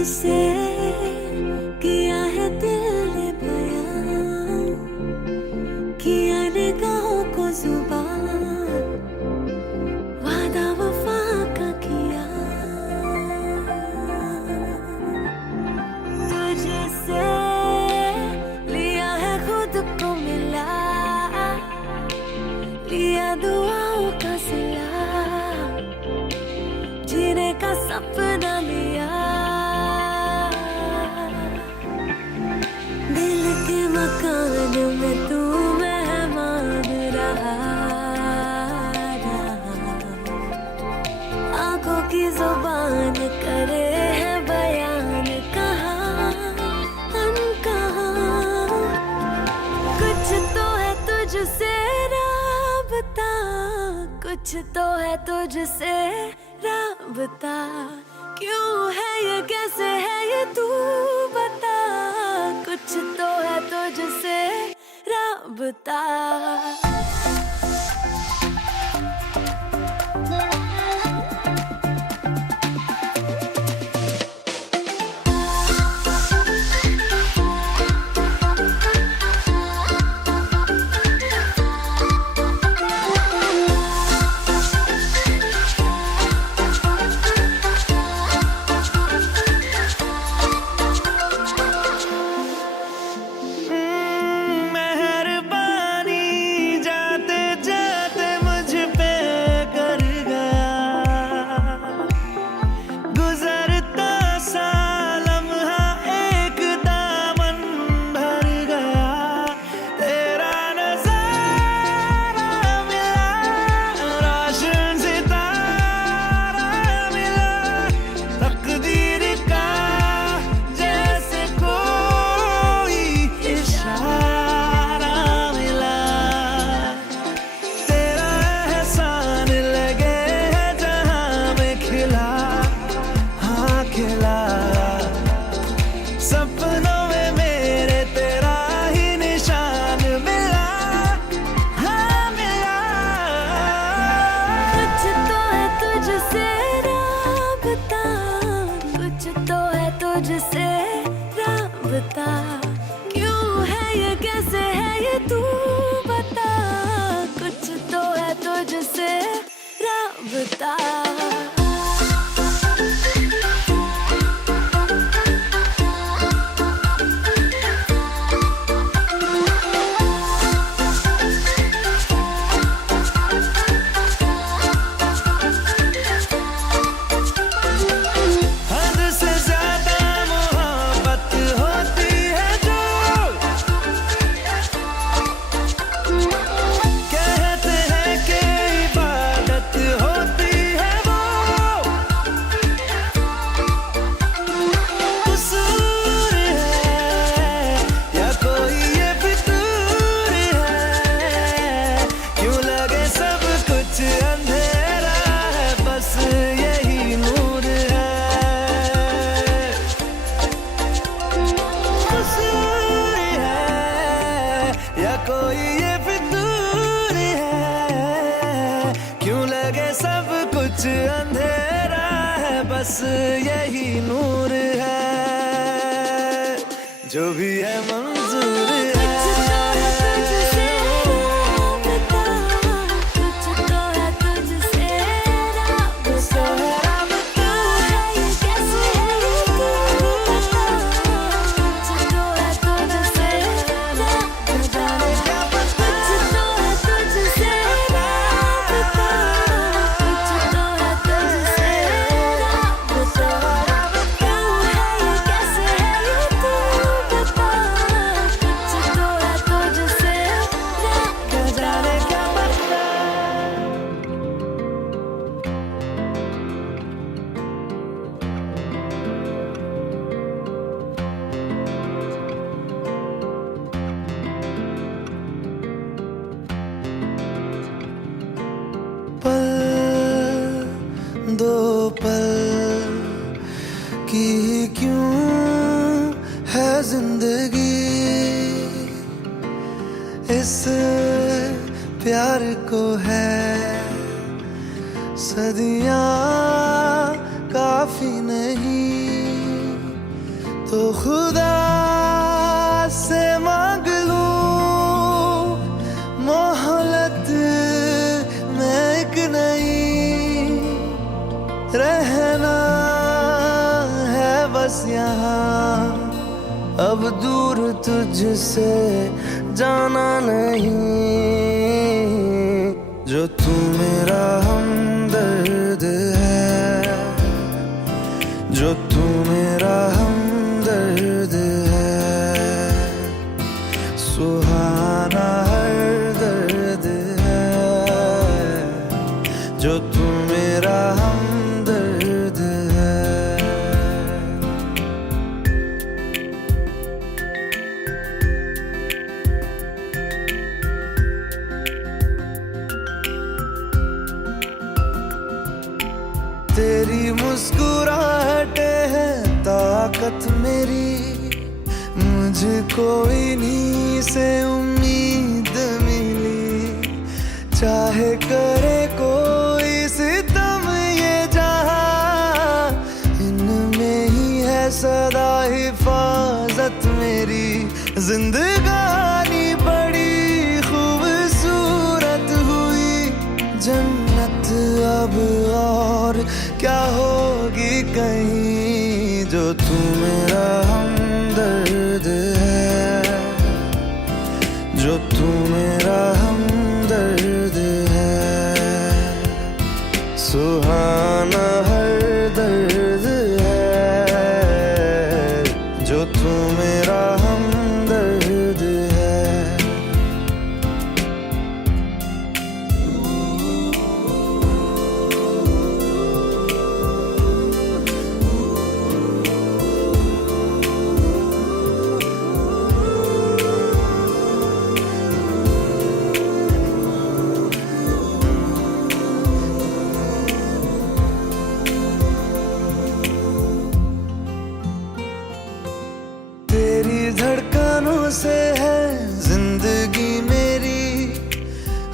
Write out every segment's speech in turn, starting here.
तुझसे किया है दिल ने बयां, किया निगाहों को जुबान, वादा वफा का किया। तुझसे लिया है खुद को मिला, लिया दुआओं का सिला, जीने का सपना लिया। दिल के मकान में तू मेहमान रहा, आंखों की जुबान करे है बयान, कहाँ अनकहा। कुछ तो है तुझसे राबता, कुछ तो है तुझसे राबता। क्यों है ये, कैसे है ये, तू बता। कुछ तो है तुझसे राबता। सपनों में मेरे तेरा ही निशान मिला, हाँ मिला। कुछ तो है तुझसे राबता, कुछ तो है तुझसे राबता। क्यों है ये, कैसे है ये, तू बता। कुछ तो है तुझसे राबता। कोई ये फितूर है, क्यों लगे सब कुछ अंधेरा है, बस यही नूर है, जो भी है मंजूर है। पल दो पल की क्यों है जिंदगी, इस प्यार को है सदियां काफी नहीं। तो खुदा से मांग लूं मोहलत में एक नहीं, रहना है बस यहाँ, अब दूर तुझसे जाना नहीं। जो तू मेरा हमदर्द है, जो तू मेरा हमदर्द है, सुहाना हर दर्द है, जो तू मेरा हमदर्द है। तेरी मुस्कुराहटे है ताकत मेरी, मुझको इन्हीं से उम्मीद मिली। चाहे करे कोई सितम ये जहां, इनमें ही है सदा हिफाजत मेरी। जिंदगानी बड़ी खूबसूरत हुई, जन्नत अब और क्या होगी कहीं। जो तू मेरा हमदर्द है, जो तू मेरा हमदर्द है, सुहाना हर दर्द है, जो तू मेरा हमदर्द है। तेरी धड़कनों से है जिंदगी मेरी,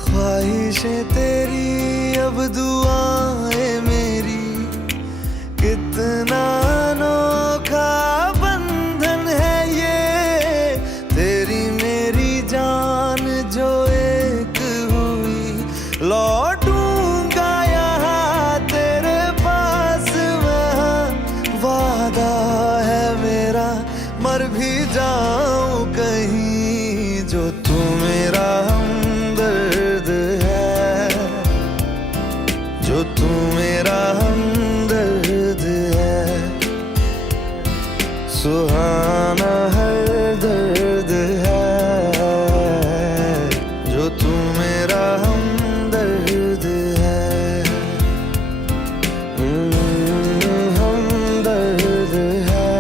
ख्वाहिशें तेरी अब दुआएं मेरी। कितना अनोखा बंधन है ये, तेरी मेरी जान जो एक हुई। लौटूंगा यहाँ तेरे पास मैं, वादा है मेरा मर भी जाऊं कहीं। जो तू मेरा हमदर्द है, जो तू मेरा हमदर्द है, सुहाना हर दर्द है, जो तू मेरा हमदर्द है। हमदर्द है,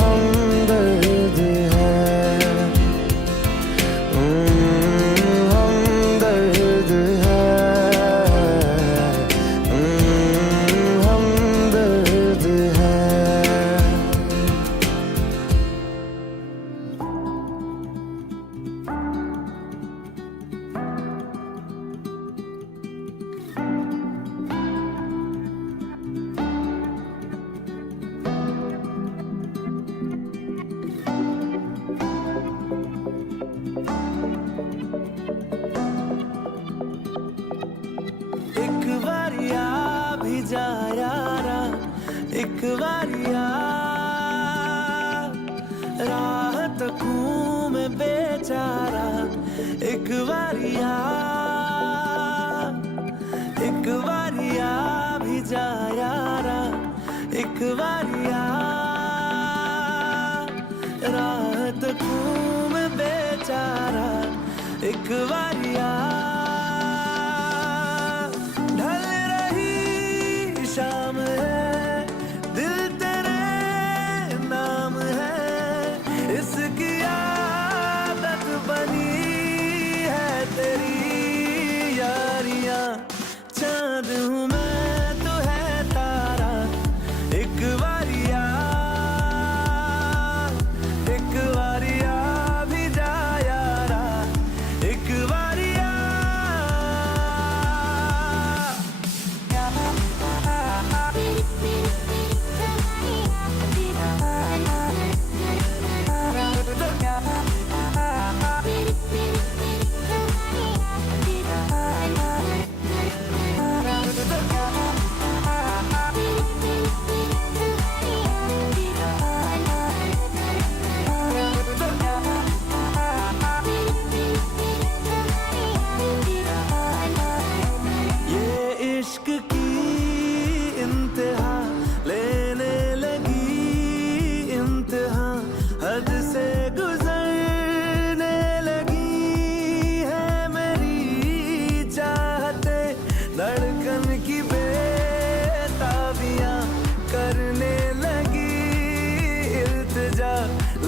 हमदर्द है, हमदर्द है, हमदर्द है। एक बारिया भी जा यारा, एक बारिया राह तकूं मैं बेचारा। एक बारिया, एक बारिया भी जा यारा, एक बारिया राह तकूं मैं बेचारा। एक बारिया ढल रही शाम है, दिल तेरे नाम है, इसकी आदत बनी है तेरी यारियां। चांद हूँ मैं तो है तारा, एक बारिया, एक बारिया भी जा यारा, एक बारिया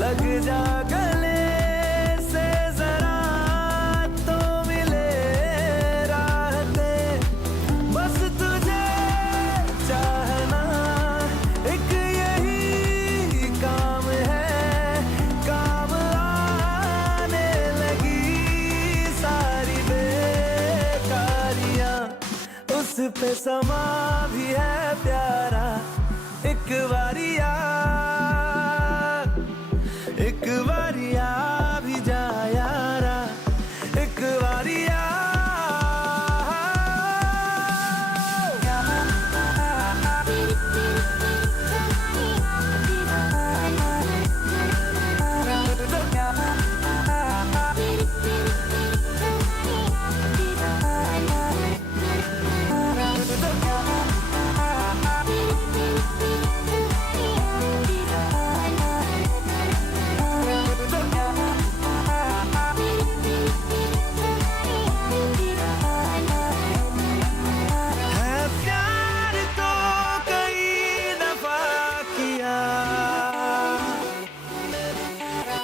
लग जा गले से जरा तो मिले राहते, बस तुझे चाहना एक यही काम है, काम आने लगी सारी बेकारियां, उस पे समा भी है प्यारा एक बारिया, एक बारिया भी जा यारा, एक बारिया।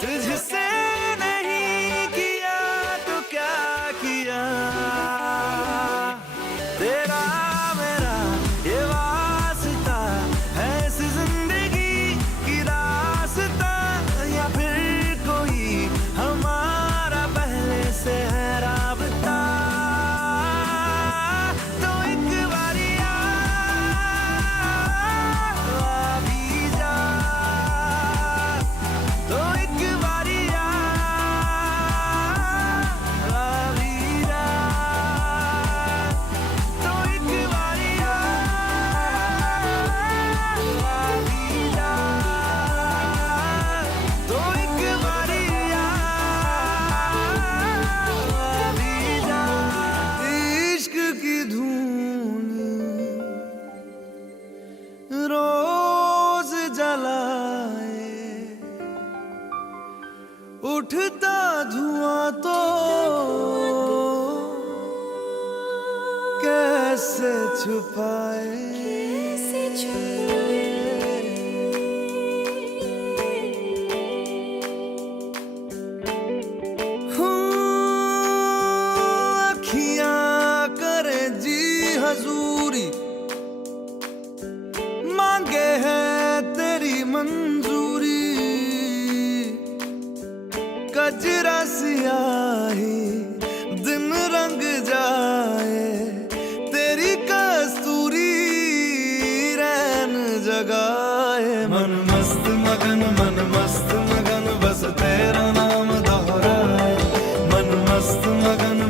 तुझसे नहीं किया तो क्या किया, तेरा मेरा ये वास्ता है इस जिंदगी की रास्ता, या फिर कोई हमारा पहले से है राबता, तो एक बारिया आ भी जा, तो एक बारिया आ भी जा, तो एक बारिया आ भी जा, तो एक बारिया आ भी जा। इश्क की धून रोज जलाए, उठता धुआं तो कैसे छुपाए, अखियां करे जी हजूरी, मांगे है तेरी मंजूरी, कजरा सियाही दिन रंग जाए, तेरी कस्तूरी रैन जगाए, मन मस्त मगन बस तेरा नाम दोहराए, मन मस्त मगन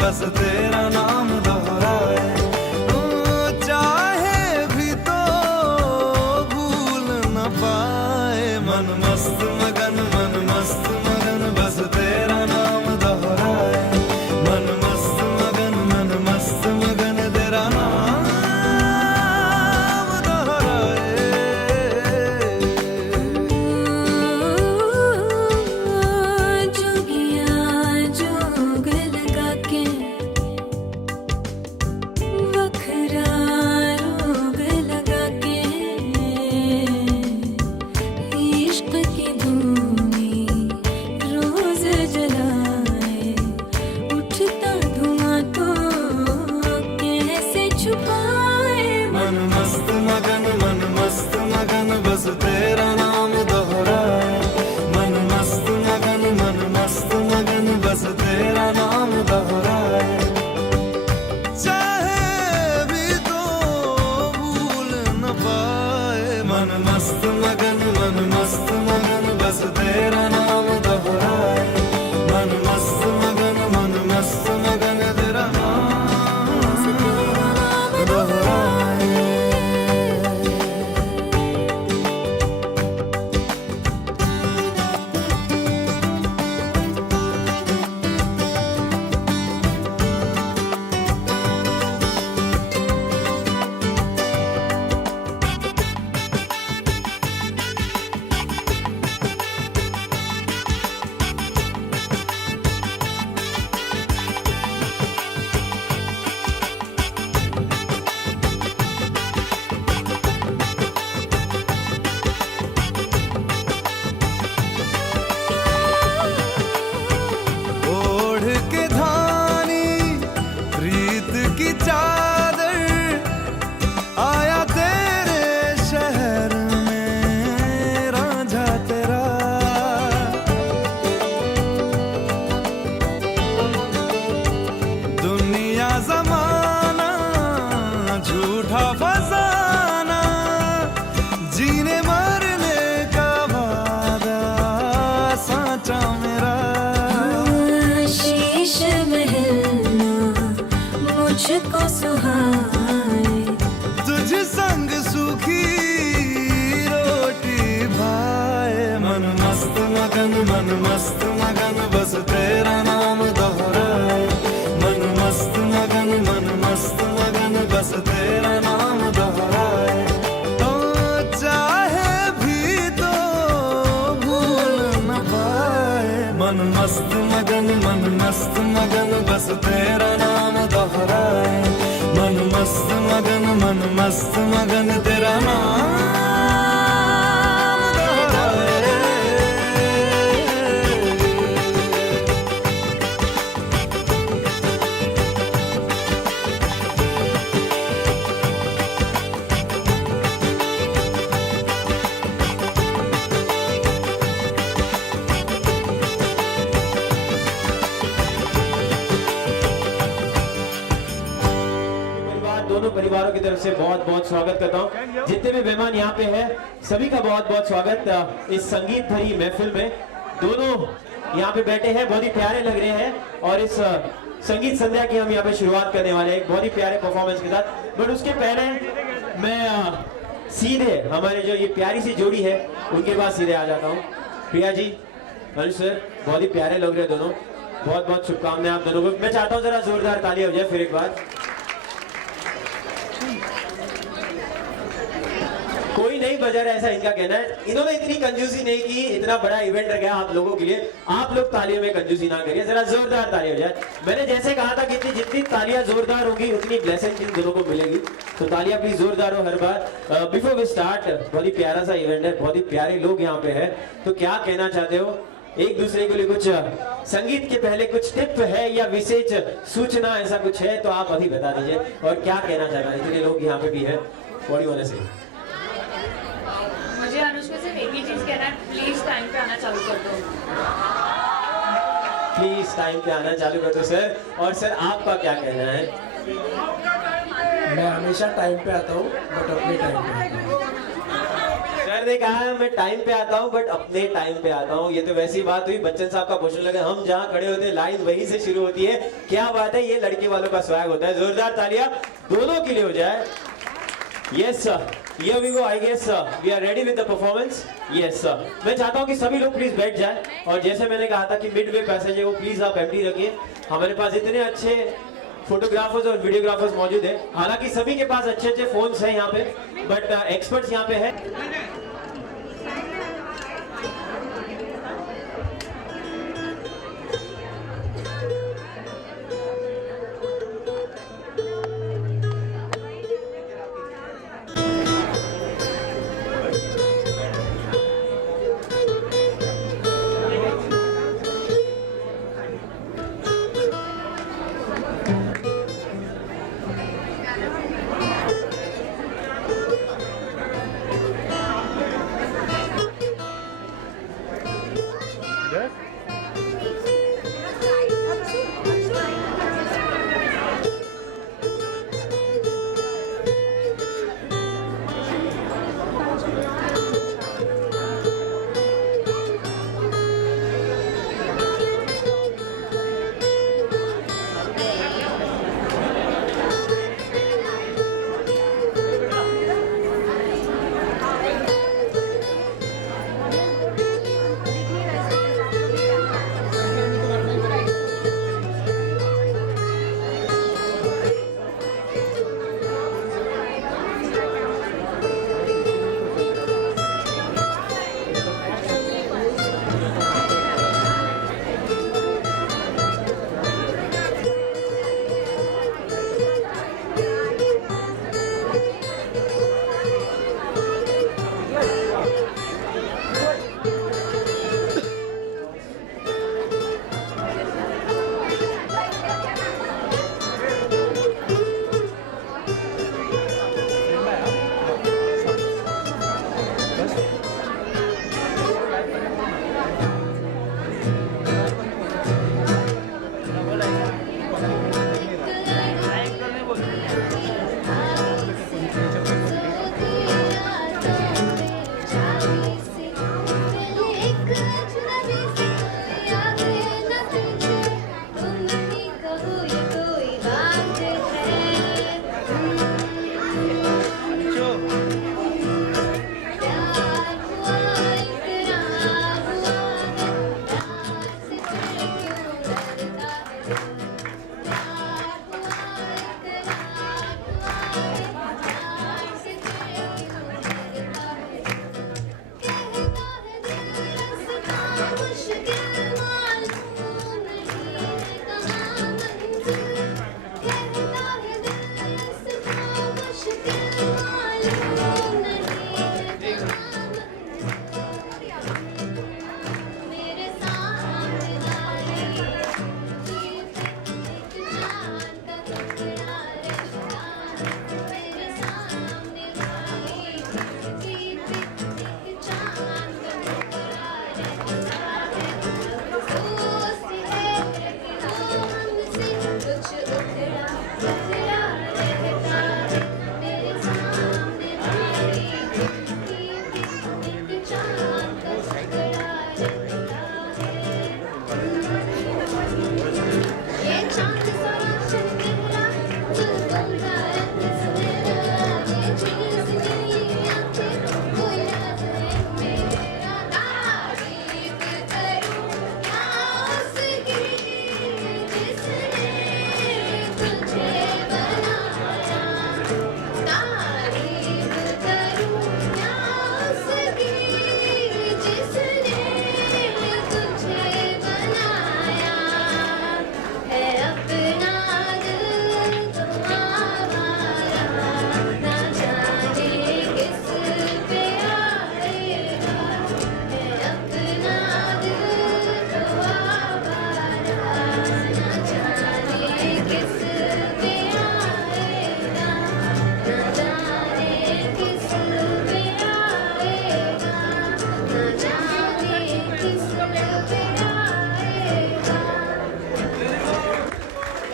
बस तेरा नाम दोहराए, चाहे भी तो भूल न पाए, मन मस्त मगन बस तेरा नाम दोहराए, मन मस्त मगन तेरा नाम दोहराए। जोगिया जोग लगा के वखरा रोग लगा के, इश्क की धूनी रोज जलाए, उठता धुआं तो कैसे छुपाए, मन मस्त मगन बस तेरा नाम दोहराए, मन मस्त मगन बस तेरा नाम दोहराए, चाहे भी तो भूल न पाए, मन मस्त मगन बस तेरा नाम दोहराए, मन मस्त मगन तेरा नाम दोहराए। मन मस्त मगन बस तेरा नाम दोहराए मन मस्त मगन बस तेरा नाम दोहराए तो चाहे भी तो भूल न पाए मन मस्त मगन बस तेरा नाम दोहराए मन मस्त मगन तेरा नाम दोनों परिवारों की तरफ से बहुत बहुत स्वागत करता हूँ। जितने भी मेहमान यहाँ पे हैं सभी का बहुत बहुत स्वागत इस संगीत भरी महफिल में। दोनों यहाँ पे बैठे हैं, बहुत ही प्यारे लग रहे हैं और इस संगीत संध्या की हम यहाँ पे शुरुआत करने वाले हैं एक बहुत ही प्यारे परफॉर्मेंस के साथ। बट उसके पहले मैं सीधे हमारे जो ये प्यारी सी जोड़ी है उनके पास सीधे आ जाता हूँ। प्रिया जी, अनुज सर, बहुत ही प्यारे लग रहे हैं दोनों। बहुत बहुत शुभकामनाएं आप दोनों को। मैं चाहता हूँ जरा जोरदार तालियां हो जाए फिर एक बार। कोई नहीं बजा रहा, ऐसा इनका कहना है। इन्होंने इतनी कंजूसी नहीं की, इतना बड़ा इवेंट रखा आप लोगों के लिए। आप लोग तालियों में कंजूसी ना करिए, जरा जोरदार ताली हो जाए। मैंने जैसे कहा था कि जितनी तालियां जोरदार होगी उतनी ब्लेसिंग इन दोनों को मिलेगी। तो तालियां प्लीज जोरदार हो हर बार। बिफोर वी स्टार्ट, बहुत ही प्यारा सा इवेंट है, बहुत ही प्यारे लोग यहाँ पे है। तो क्या कहना चाहते हो एक दूसरे के लिए? कुछ संगीत के पहले कुछ टिप है या विशेष सूचना ऐसा कुछ है तो आप अभी बता दीजिए। और क्या कहना चाहते हैं, इतने लोग यहाँ पे भी है, बॉडी होने से। मुझे अनुज को सिर्फ एक ही चीज कहना है, प्लीज टाइम पे आना चालू कर दो। प्लीज टाइम पे आना चालू कर दो सर। और सर आपका क्या कहना है? मैं हमेशा टाइम पे आता हूँ बट अपने टाइम पे आता हूँ। सर ने कहा है मैं टाइम पे आता हूँ बट अपने टाइम पे आता हूँ। ये तो वैसी बात हुई, बच्चन साहब का क्वेश्चन लगा, हम जहाँ खड़े होते हैं लाइन वहीं से शुरू होती है। क्या बात है, ये लड़के वालों का स्वैग होता है। जोरदार तालियां दोनों के लिए हो जाए। Yes sir, here we go. I guess we are ready with the performance. Yes sir. मैं चाहता हूँ कि सभी लोग प्लीज बैठ जाएं और जैसे मैंने कहा था कि मिडवे पैसेज है वो प्लीज आप एम्प्टी रखिए। हमारे पास इतने अच्छे फोटोग्राफर्स और वीडियोग्राफर्स मौजूद हैं। हालांकि सभी के पास अच्छे अच्छे फोन्स हैं यहाँ पे, बट एक्सपर्ट्स यहाँ पे हैं।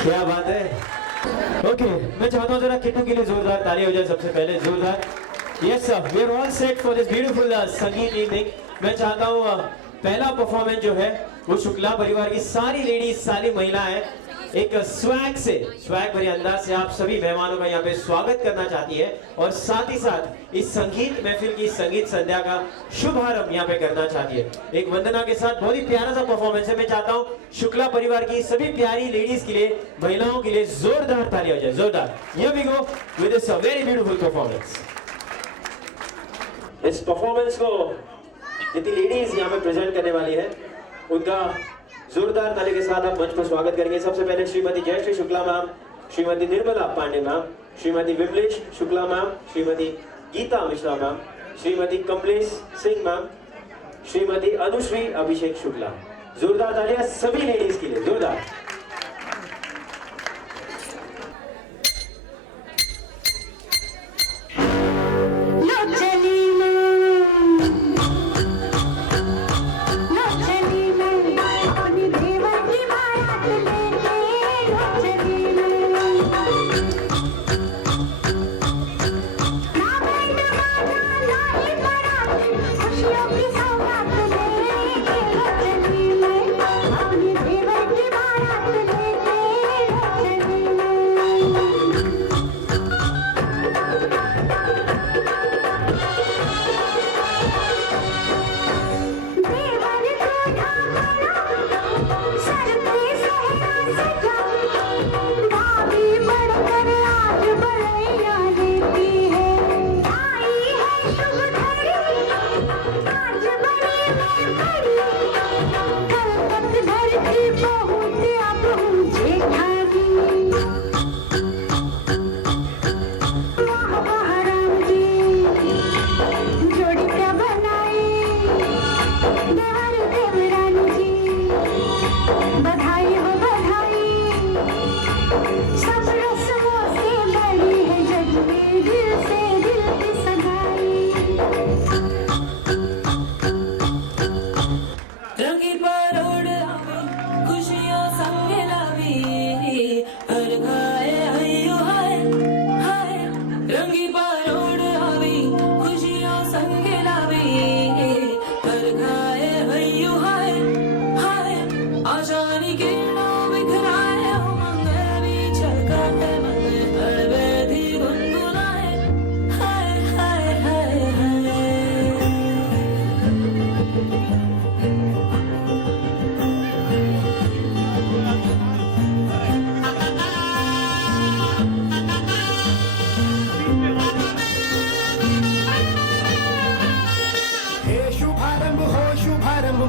क्या बात है। ओके, मैं चाहता हूँ जरा किट्टू के लिए जोरदार ताली हो जाए सबसे पहले, जोरदार। Yes sir, we are all set for this beautiful sangeet evening. मैं चाहता हूँ पहला परफॉर्मेंस जो है वो शुक्ला परिवार की सारी लेडीज, सारी महिलाएं एक स्वैग भरे अंदाज से आप सभी मेहमानों का यहाँ पे स्वागत करना चाहती है और साथ ही साथ इस संगीत महफिल की संगीत संध्या का शुभारंभ यहाँ पे करना चाहती है। एक वंदना के साथ बहुत ही प्यारा सा परफॉर्मेंस है। मैं चाहता हूँ शुक्ला परिवार की सभी प्यारी लेडीज के लिए, महिलाओं के लिए जोरदार ताली हो जाए, जोरदार। Here we go with this very beautiful performance. इस परफॉर्मेंस को जितनी लेडीज यहाँ पे प्रेजेंट करने वाली है उनका जोरदार ताली के साथ आप मंच पर स्वागत करेंगे। सबसे पहले Shrimati Jayshree Shukla ma'am, Shrimati Nirmala Pandey ma'am, Shrimati Vimlesh Shukla ma'am, Shrimati Geeta Mishra ma'am, Shrimati Kamlesh Singh ma'am, Shrimati Anushree Abhishek Shukla. जोरदार तालियां सभी लेडीज के लिए, जोरदार।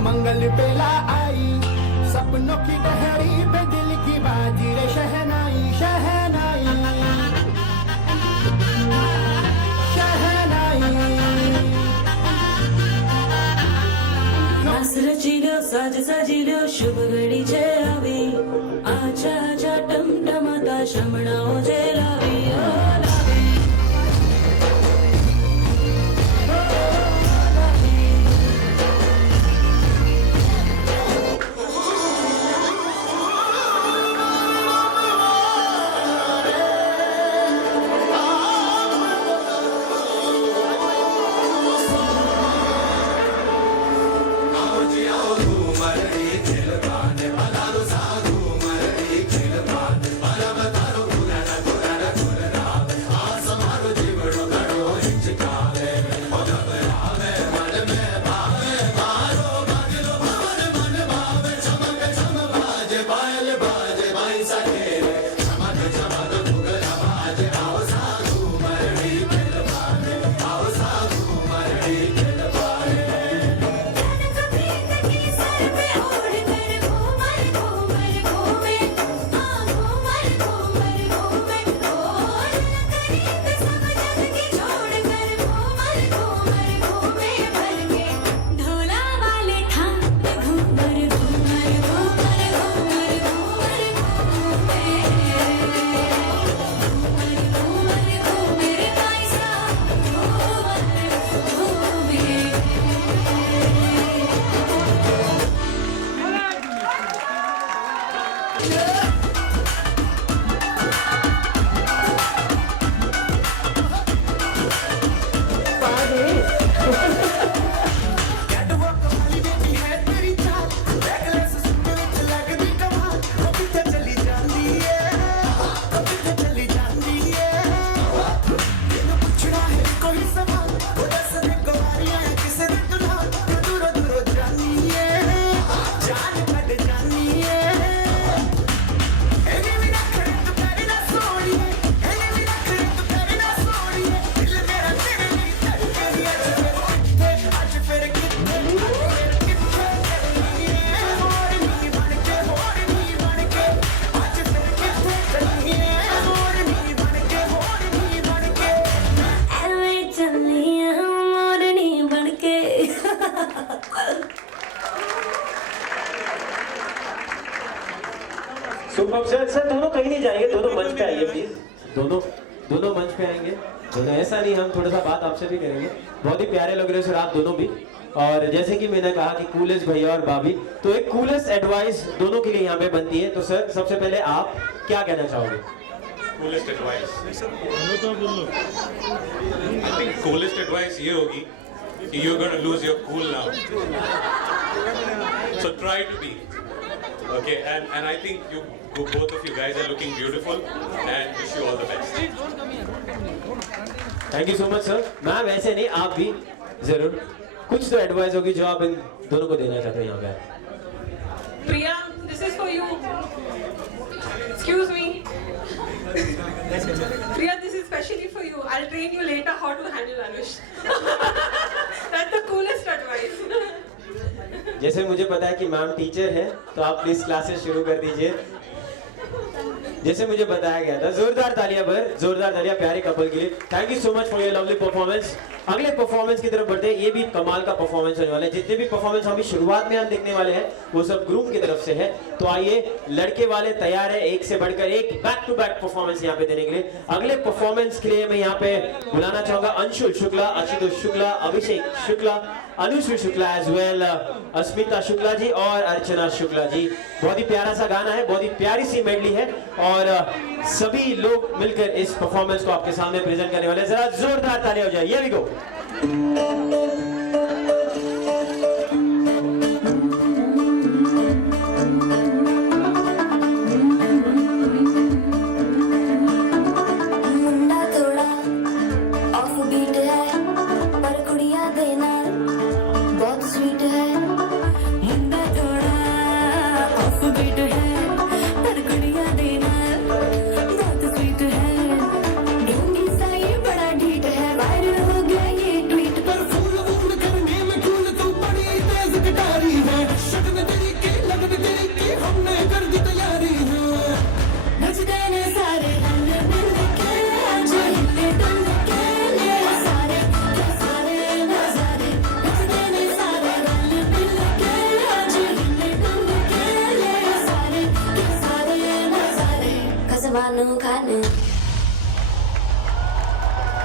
मंगल बेला आई, सपनों की डहरी पे दिल की बाजी रे शहनाई शहनाई शहनाई। नाच रचिलो साज सजिलो शुभ घड़ी छे आवी, आजा आजा टमटमाता शमणाओ जे लावी ओ लावी। सुपर सर दोनों कहीं नहीं जाएंगे, दोनों मंच पे आइए प्लीज। दोनों मंच पे आएंगे दोनों, ऐसा नहीं, हम थोड़ा सा बात आपसे भी करेंगे। बहुत ही प्यारे लग रहे हो सर आप दोनों भी। और जैसे कि मैंने कहा कि कूलेस्ट भैया और भाभी, तो एक कूलेस्ट एडवाइस दोनों के लिए यहाँ पे बनती है। तो सर सबसे पहले आप क्या कहना चाहोगे? Coolest advice, I think coolest advice ये होगी कि you are gonna lose your cool now, so try to be okay, and I think you both of you guys are looking beautiful and wish you all the best. Thank you so much sir. Ma'am ऐसे नहीं, आप भी जरूर कुछ तो advice होगी जो आप इन दोनों को देना चाहते हैं यहाँ पे। Priya, this is for you. Excuse me. Priya, this is specially for you. I'll train you later how to handle Anush. That's the coolest advice. जैसे मुझे पता है कि मैम टीचर है, तो आप प्लीज क्लासेस शुरू कर दीजिए जैसे मुझे बताया गया था। जोरदार तालियां प्यारे कपल के लिए। Thank you so much for your lovely performance. अगले परफॉर्मेंस की तरफ बढ़ते हैं। ये भी कमाल का परफॉर्मेंस होने वाला है। जितने भी परफॉर्मेंस हम शुरुआत में हम देखने वाले हैं वो सब ग्रुप की तरफ से है। तो आइए, लड़के वाले तैयार है एक से बढ़कर एक बैक टू बैक परफॉर्मेंस यहाँ पे देने के लिए। अगले परफॉर्मेंस के लिए मैं यहाँ पे बुलाना चाहूंगा अंशुल शुक्ला, आशुतोष शुक्ला, अभिषेक शुक्ला, अनुश्री शुक्ला एज वेल, अस्मिता शुक्ला जी और अर्चना शुक्ला जी। बहुत ही प्यारा सा गाना है, बहुत ही प्यारी सी मेडली है और सभी लोग मिलकर इस परफॉर्मेंस को आपके सामने प्रेजेंट करने वाले हैं। जरा जोरदार तालियां हो जाए। Here we go. मुंडा थोड़ा ऑफ बीट है पर कुड़िया देना बहुत स्वीट है। मुंडा थोड़ा ऑफ बीट है पर कुड़िया देना बहुत स्वीट है। ढोंगी सा ये बड़ा ढीठ है, वायरल हो गया ये ट्वीट पर। फूल वूल करने में कूल तू बड़ी तेज कटारी है। शगन तेरी की लगन तेरी की हमने कर दी तैयारी है। नचते ने सारे रंग मिल के आज हिले डुल के ले सारे के सारे नजारे। नचते ने सारे रंग मिल के आज हिले डुल के ले सारे के सारे नजारे। खजवानों खाने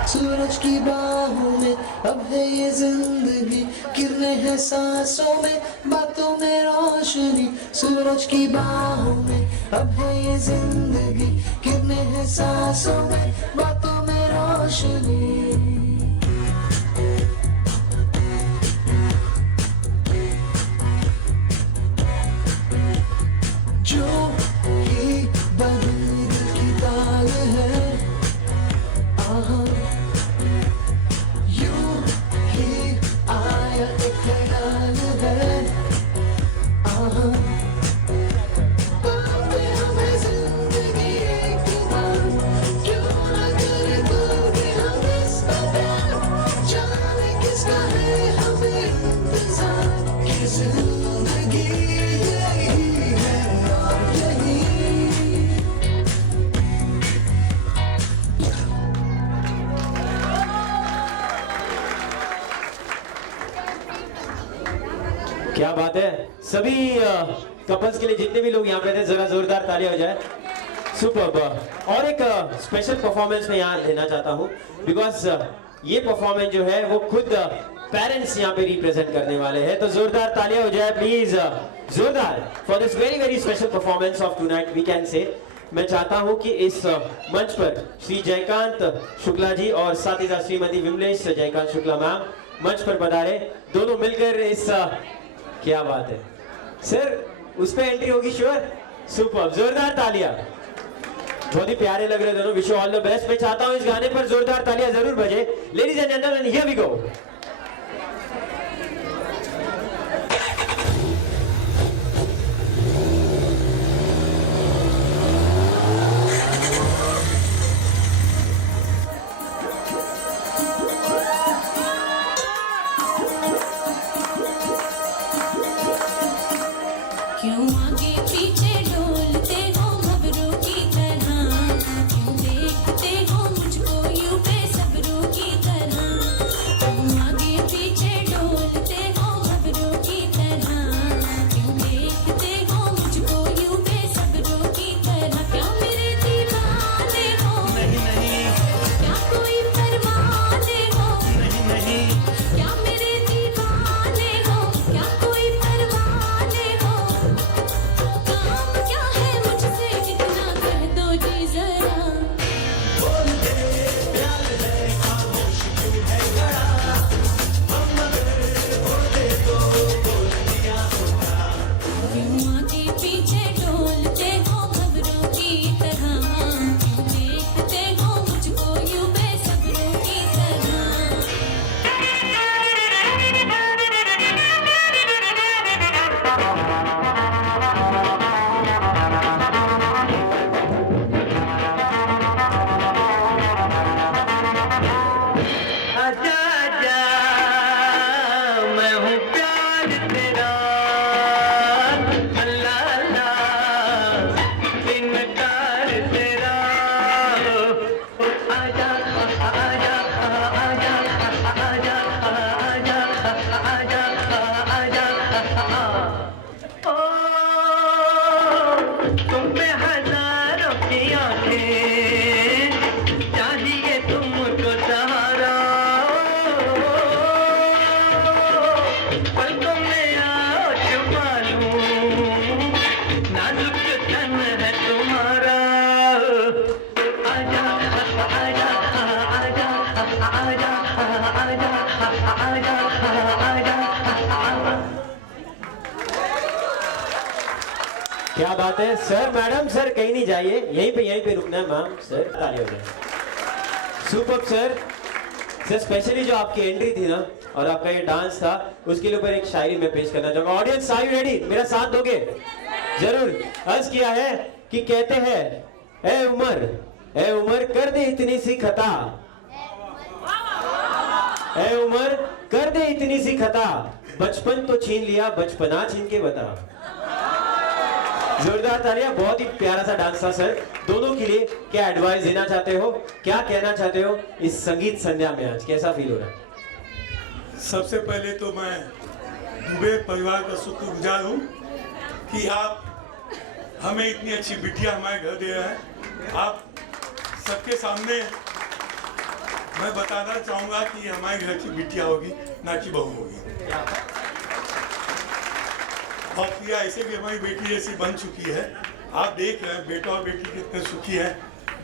सूरज की बाहों में अब है ये जिंदगी, किरणें हैं सांसों में, बातों में रोशनी। सूरज की बाहों में अब है ये जिंदगी, किरणें हैं सांसों में, बातों में रोशनी। जो ही बदल की ताल है, आहा यूं ही आया एक ख्याल है, आहा बातें हमें जिंदगी एक बार, क्यों न करे कोई हम इसका प्यार। जाने किसका है हमें इंतजार, कि जिंदगी यही है और यही। क्या बात है। सभी कपल्स के लिए जितने भी लोग यहाँ पे थे, जरा जोरदार तालियां हो जाए। सुपर्ब। और एक स्पेशल परफॉर्मेंस मैं यहाँ देना चाहता हूँ, बिकॉज ये परफॉर्मेंस जो है वो खुद पेरेंट्स यहाँ पे रिप्रेजेंट करने वाले हैं। तो जोरदार तालियां हो जाए प्लीज, जोरदार for this very very special performance of tonight we can say. मैं चाहता हूं कि इस मंच पर श्री जयकांत शुक्ला जी और साथ ही साथ श्रीमती विमलेश जयकांत शुक्ला मैम मंच पर पधारे। दोनों मिलकर इस क्या बात है सर, उस पे एंट्री होगी श्योर। सुपर, जोरदार तालियां। बहुत ही प्यारे लग रहे दोनों। Wish you all the best. मैं चाहता हूं इस गाने पर जोरदार तालियां जरूर बजे। Ladies and gentleman, here we go. क्यों आगे पीछे डोलते हो खबरों की तरह, क्यों देखते हो मुझको यूं बेसब्रों की तरह। क्यों पलकों में आओ छुपा लूं, नाजुक तन है तुम्हारा। आजा आजा आजा आजा आजा आजा आजा। क्या बात है सर, मैडम सर कहीं नहीं जाइए, यहीं पे रुकना है मैम। सर ताली हो जाए। Super sir. सर स्पेशली जो आपकी एंट्री थी ना और आपका ये डांस था, उसके ऊपर एक शायरी मैं पेश करना चाहूंगा। Audience are you ready? मेरा साथ दोगे? जरूर। अर्ज किया है कि कहते हैं ए उमर कर दे इतनी सी खता, ए उमर कर दे इतनी सी खता, बचपन तो छीन लिया बचपना छीन के बता। जोरदार तालियां। बहुत ही प्यारा सा डांस था सर। दोनों के लिए क्या एडवाइस देना चाहते हो, क्या कहना चाहते हो इस संगीत संध्या में? आज कैसा फील हो रहा है? सबसे पहले तो मैं दुबे परिवार का शुक्रगुजार हूँ कि आप हमें इतनी अच्छी बिटिया हमारे घर दे रहे हैं। आप सबके सामने मैं बताना चाहूँगा कि ये हमारे घर की बिटिया होगी, ना कि बहू होगी। और प्रिया ऐसे भी हमारी बेटी जैसी बन चुकी है। आप देख रहे हैं बेटा और बेटी कितने सुखी है।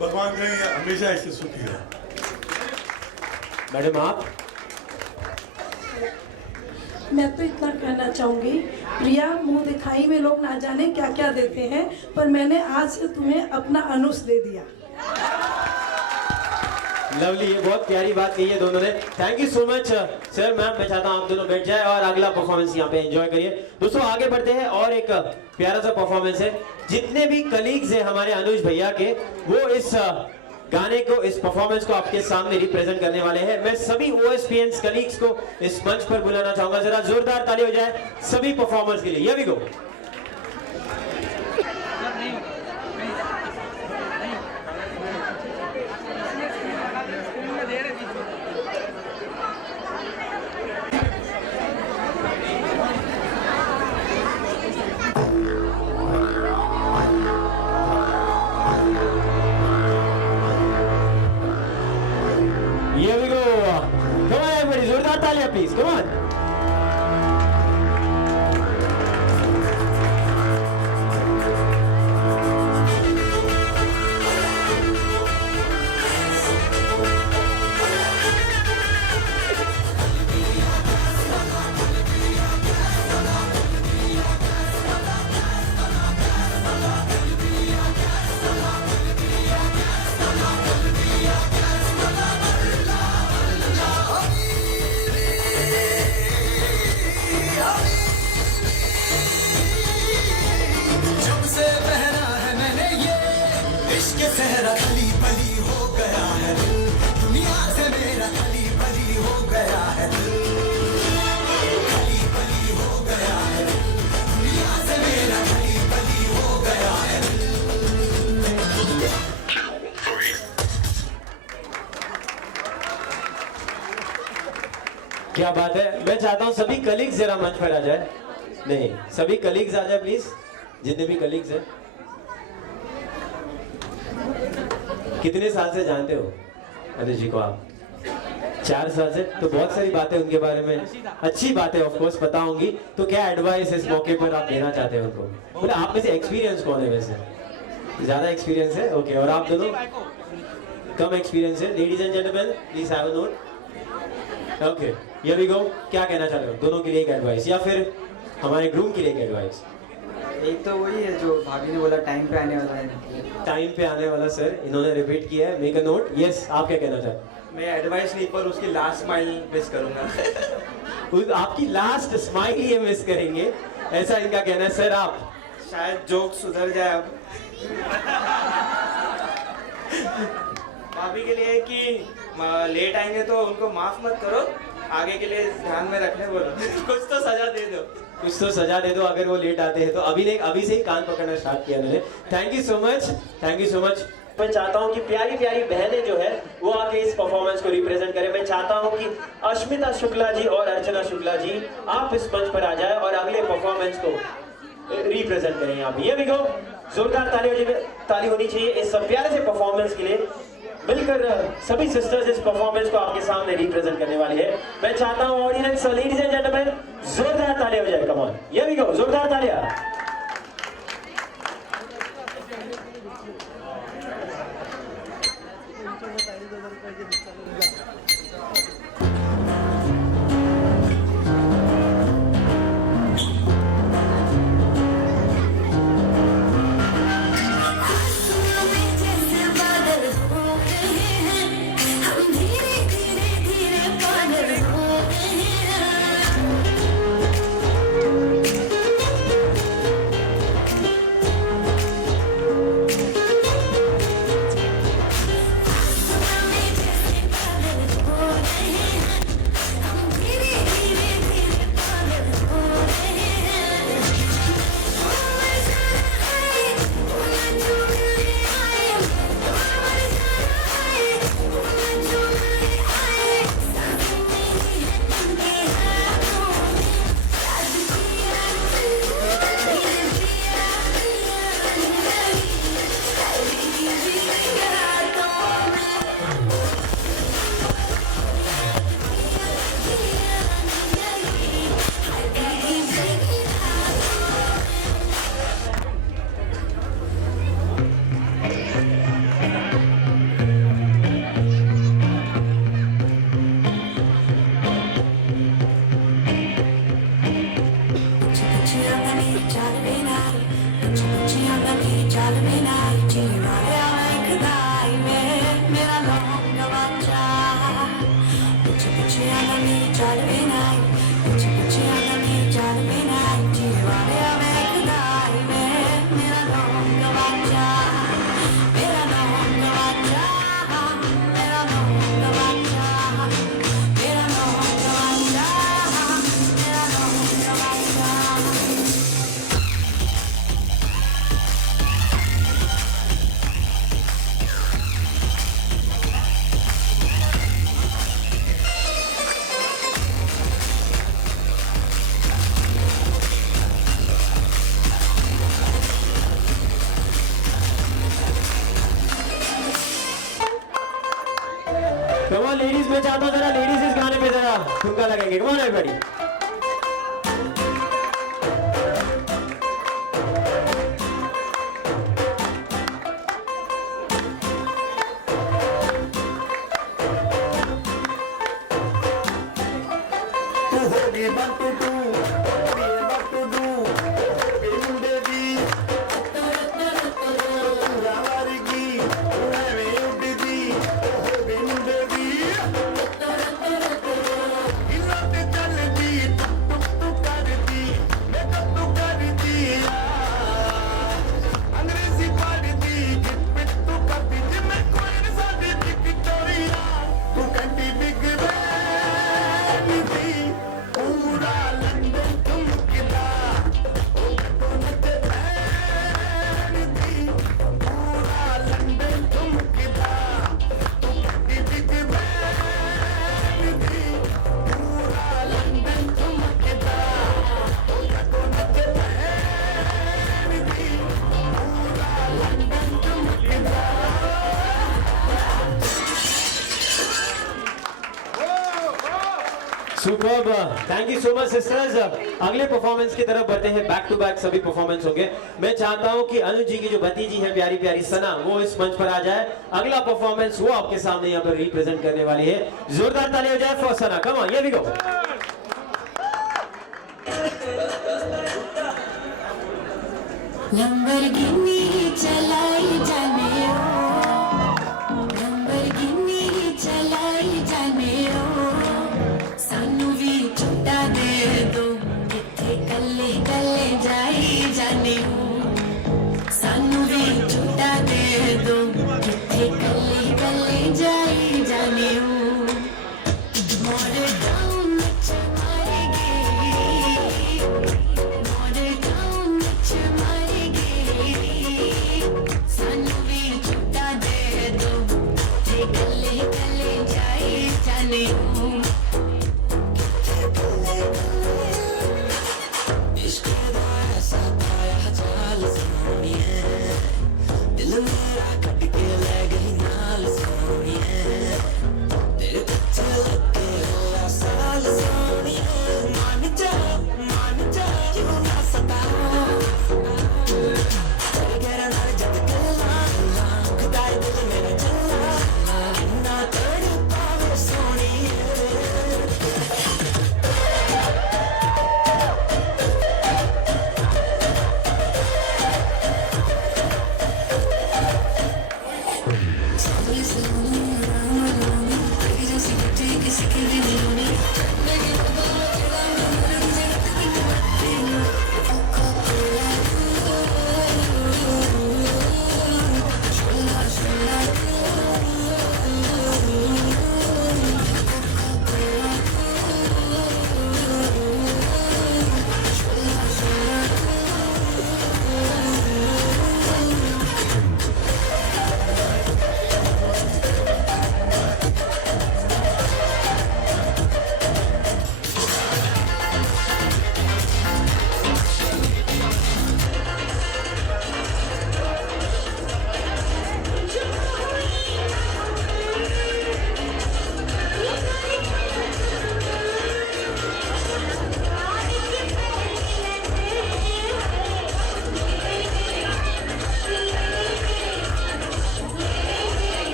भगवान करे हमेशा ऐसे सुखी है। मैडम आप? मैं तो इतना कहना चाहूँगी, प्रिया मुंह दिखाई में लोग ना जाने क्या क्या देते हैं, पर मैंने आज से तुम्हें अपना अनुस दे दिया। लवली, ये बहुत प्यारी बात कही है दोनों ने। Thank you so much sir. Ma'am मैं चाहता हूँ आप दोनों बैठ जाए और अगला परफॉर्मेंस यहाँ पे एंजॉय करिए। दोस्तों आगे बढ़ते हैं और एक प्यारा सा परफॉर्मेंस है। जितने भी कलीग्स हैं हमारे अनुज भैया के, वो इस गाने को, इस परफॉर्मेंस को आपके सामने रिप्रेजेंट करने वाले हैं। मैं सभी OSPN कलीग्स को इस मंच पर बुलाना चाहूंगा। जरा जोरदार ताली हो जाए सभी परफॉर्मर्स के लिए। Here we go. Here we go. Come on everybody, जोरदार तालियां please. Come on. क्या बात है। मैं चाहता हूं सभी कलीग्स जरा मंच पर आ जाए। नहीं, सभी कलीग्स आ जाए प्लीज, जितने भी कलीग्स हैं। कितने साल से जानते हो अनुज जी को आप? 4 साल से। तो बहुत सारी बातें उनके बारे में, अच्छी बातें ऑफ कोर्स पता होंगी। तो क्या एडवाइस इस मौके पर आप देना चाहते हो उनको? बोले आप में से एक्सपीरियंस कौन है? वैसे ज्यादा एक्सपीरियंस है? ओके। और आप दोनों कम एक्सपीरियंस है? Ladies and gentleman please have a note. Okay, here we go. क्या कहना चाहते हो दोनों के लिए एक एडवाइस, या फिर हमारे ग्रूम के लिए एक एडवाइस? एक तो वही है जो भाभी ने बोला, टाइम पे आने वाला है। टाइम पे आने वाला सर इन्होंने रिपीट किया है। Make a note. यस, आप क्या कहना चाहते हैं? मैं एडवाइस नहीं, पर उसकी लास्ट स्माइल मिस करूंगा। आपकी लास्ट स्माइल ये मिस करेंगे, ऐसा इनका कहना है। सर आप? शायद जोक सुधर जाए अब। भाभी के लिए कि लेट आएंगे तो उनको माफ मत करो, आगे के लिए ध्यान में रखने बोलो। कुछ तो सजा दे दो, कुछ तो सजा दे दो अगर वो लेट आते हैं तो। अभी से ही कान पकड़ना स्टार्ट किया उन्होंने। Thank you so much, thank you so much. मैं चाहता हूं कि प्यारी प्यारी बहनें जो है वो आके इस परफॉर्मेंस को रिप्रेजेंट करें। मैं चाहता हूं कि अश्मिता शुक्ला जी और अर्चना शुक्ला जी आप इस मंच पर आ जाए और अगले परफॉर्मेंस को रिप्रेजेंट करें यहाँ पे। ये भी गो जोरदार ताली होनी चाहिए इस प्यारे से परफॉर्मेंस के लिए। मिलकर सभी सिस्टर्स इस परफॉर्मेंस को आपके सामने रिप्रेजेंट करने वाली है। मैं चाहता हूं ऑडियंस, लेडीज एंड जेंटलमैन, जोरदार तालियां हो जाए। Come on, here we go, जोरदार तालियां। Come on ladies, मैं चाहता हूँ जरा लेडीज इस गाने पे जरा ठुमका लगाएंगे। Come on everybody. Superb, thank you so much sisters. अगले परफॉर्मेंस की तरफ बढ़ते हैं। बैक टू बैक सभी परफॉर्मेंस होंगे। मैं चाहता हूं कि अनुज जी की जो भतीजी है प्यारी प्यारी सना, वो इस मंच पर आ जाए। अगला परफॉर्मेंस वो आपके सामने यहाँ पर रिप्रेजेंट करने वाली है। जोरदार ताली हो जाए for Sana. Come on, here we go. Lamborghini चलाई जाने ओ, लंबरगिनी चलाई जाने ओ, सानू भी छुट्टा दे दो, किथे कल्ले कल्ले जाई जाने ओ, सानू भी छुट्टा दे दो, किथे कल्ले कल्ले जाई जाने ओ, मोरे डाउन नच मारेगी, मोरे डाउन नच मारेगी,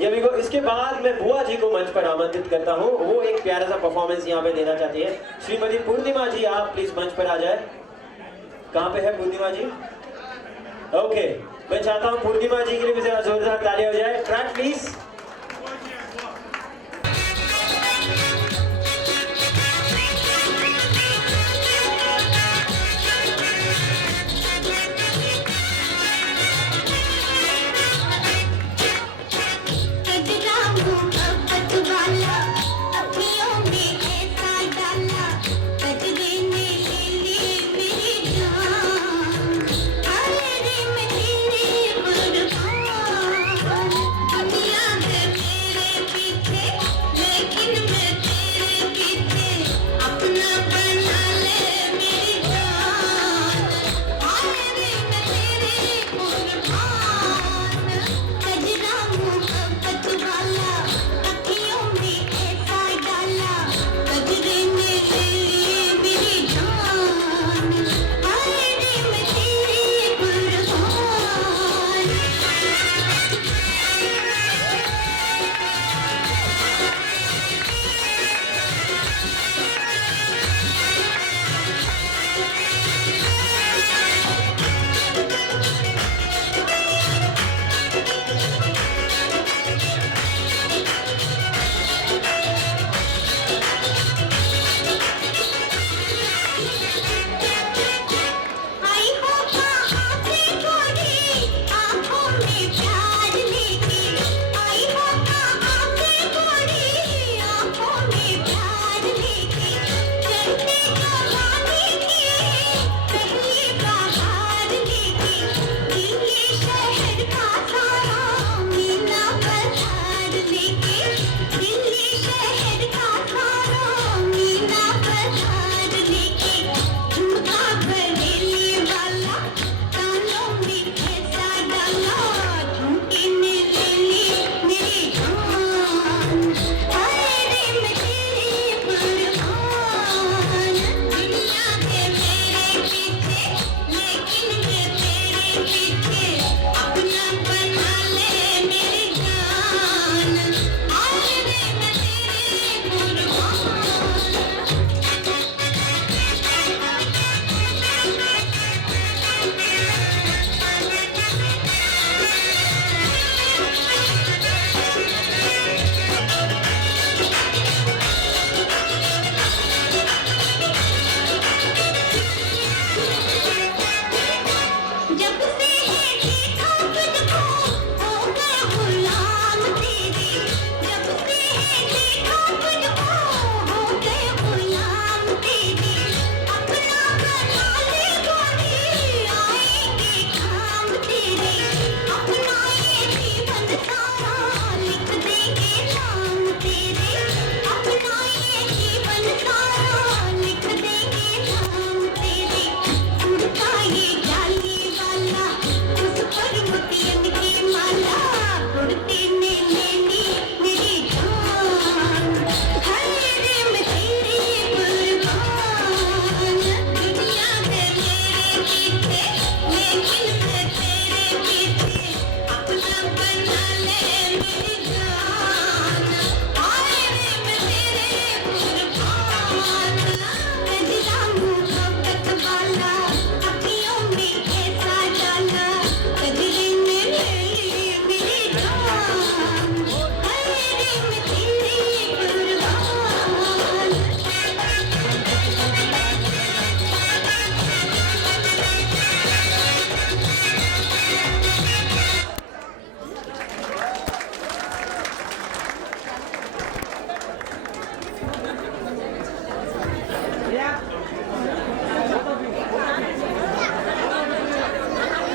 ये भी को इसके बाद मैं बुआ जी को मंच पर आमंत्रित करता हूँ, वो एक प्यारा सा परफॉर्मेंस यहाँ पे देना चाहती है। श्रीमती पूर्णिमा जी, आप प्लीज मंच पर आ जाए। कहाँ पे है पूर्णिमा जी? ओके, मैं चाहता हूँ पूर्णिमा जी के लिए भी जरा जोरदार तालियां हो जाए। Track please.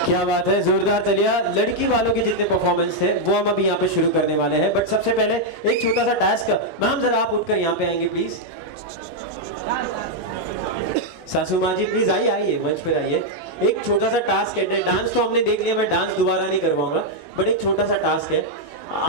क्या बात है, जोरदार तालियां। लड़की वालों के जितने परफॉर्मेंस थे वो हम अभी यहाँ पे शुरू करने वाले हैं, बट सबसे पहले एक छोटा सा टास्क। मैम जरा आप उठकर यहाँ पे आएंगे प्लीज। सासू माँ जी प्लीज आइए मंच पर आइए। एक छोटा सा टास्क है, डांस तो हमने देख लिया, मैं डांस दोबारा नहीं करवाऊंगा, बट एक छोटा सा टास्क है।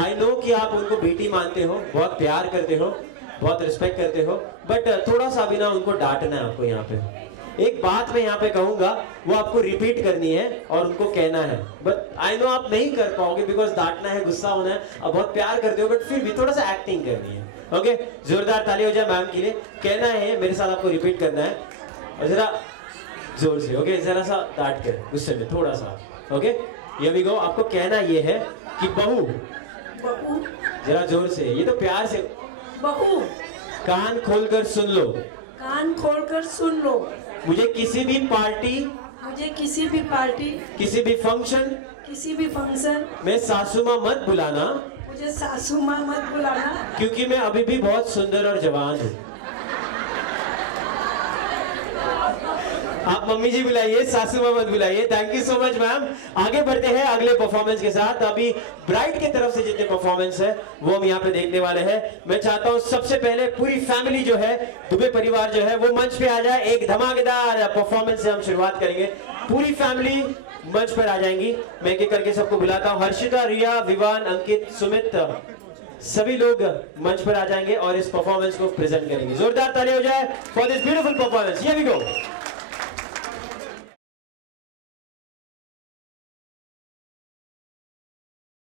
आई नो कि आप उनको बेटी मानते हो, बहुत प्यार करते हो, बहुत रिस्पेक्ट करते हो, बट थोड़ा सा भी ना उनको डांटना है आपको यहाँ पे। एक बात मैं यहाँ पे कहूंगा, वो आपको रिपीट करनी है और उनको कहना है। बट आई नो आप नहीं कर पाओगे बिकॉज डांटना है, गुस्सा होना है, आप बहुत प्यार करते हो, बट फिर भी थोड़ा सा एक्टिंग करनी है। ओके, जोरदार ताली हो जाए मैम के लिए। कहना है, मेरे साथ आपको रिपीट करना है और जरा जोर से। ओके, जरा सा डांट कर, गुस्से में थोड़ा सा। ओके, ये भी गो। आपको कहना ये है कि बहू, बहू, जरा जोर से, ये तो प्यार से। बहू, कान खोलकर सुन लो, कान खोलकर सुन लो। मुझे किसी भी पार्टी, मुझे किसी भी पार्टी, किसी भी फंक्शन किसी भी फंक्शन में सासू माँ मत बुलाना, मुझे सासू माँ मत बुलाना, क्योंकि मैं अभी भी बहुत सुंदर और जवान हूँ। आप मम्मी जी बुलाइए, सासू माँ मत बुलाइए। Thank you so much ma'am. आगे बढ़ते हैं अगले परफॉर्मेंस के साथ। अभी ब्राइड की तरफ से जितने परफॉर्मेंस है वो हम यहाँ पे देखने वाले हैं। मैं चाहता हूँ सबसे पहले पूरी फैमिली जो है, दुबे परिवार जो है, वो मंच पे आ जाए। एक धमाकेदार परफॉर्मेंस से हम शुरुआत करेंगे। पूरी फैमिली मंच पर आ जाएंगी। मैं एक एक करके सबको बुलाता हूँ। हर्षिता, रिया, विवान, अंकित, सुमित, सभी लोग मंच पर आ जाएंगे और इस परफॉर्मेंस को प्रेजेंट करेंगे। जोरदार ताली हो जाए for this beautiful performance. Here we go.